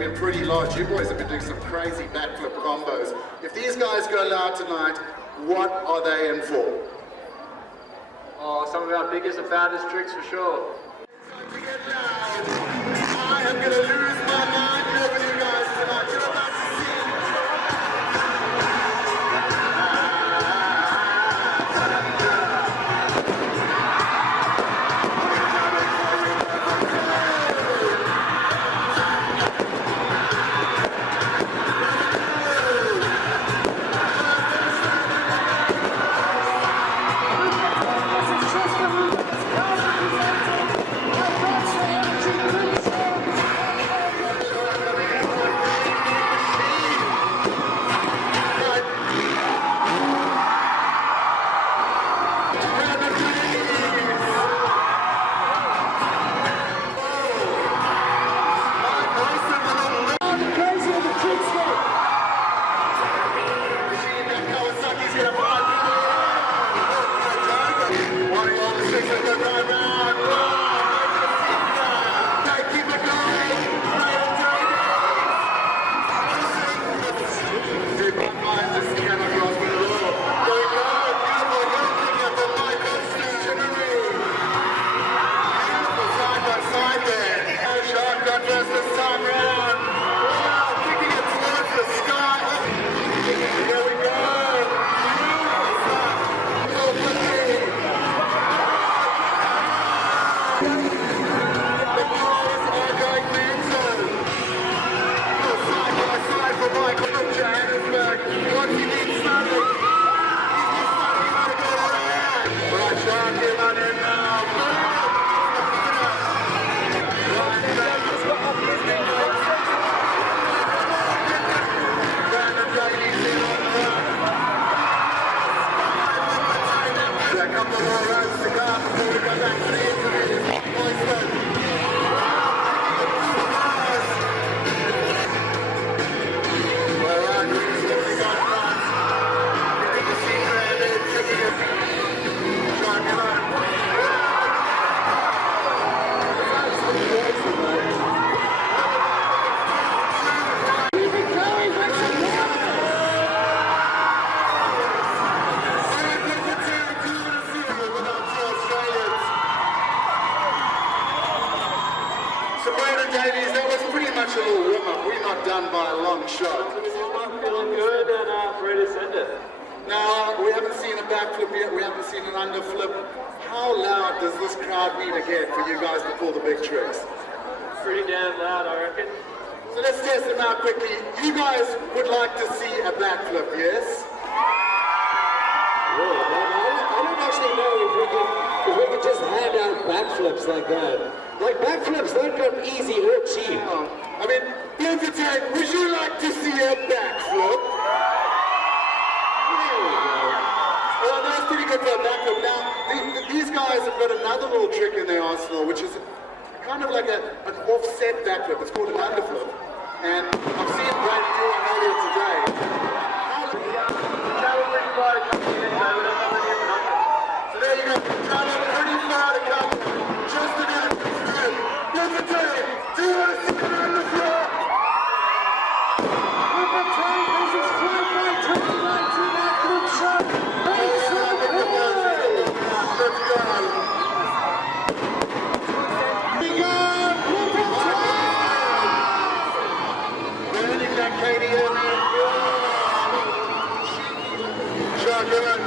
been pretty large. You boys have been doing some crazy backflip combos. If these guys go loud tonight, what are they in for? Oh, some of our biggest and baddest tricks for sure. Time to get loud. I am going to lose my mind over you guys tonight. You're about to see. Davies, that was pretty much a little warm-up. We're not done by a long shot. I'm feeling good and ready to send it. Now, we haven't seen a backflip yet. We haven't seen an underflip. How loud does this crowd need to get for you guys to pull the big tricks? Pretty damn loud, I reckon. So let's test them out quickly. You guys would like to see a backflip, yes? Really? I don't actually know if we could just hand out backflips like that. Like backflips, they're not easy or cheap. I mean, Blender Tank, would you like to see a backflip? There we go. Well, that's pretty good for a backflip. Now, these guys have got another little trick in their arsenal, which is kind of like an offset backflip. It's called an underflip. And I've seen Brad do one earlier today. So there you go. Travel pretty far to come. Just enough. Blender Tank, do you want to see it on the floor? Blender Tank is his fly by 2019 backflip shot. Let's go. Katie in there. Shotgun.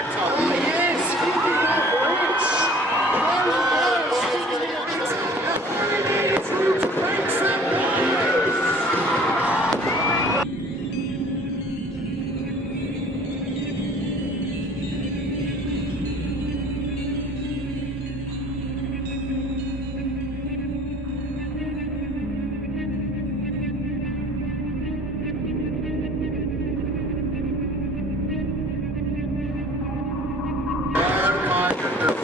track time. Oh yes, speaking of which, it's room to make some noise. Oh my goodness.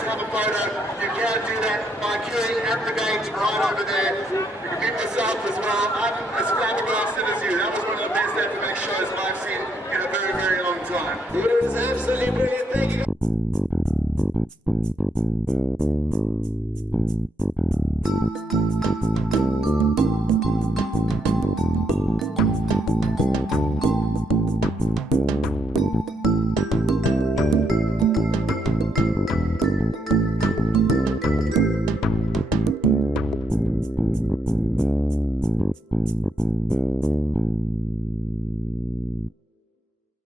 Have a photo. You can do that by queuing at the gate right over there.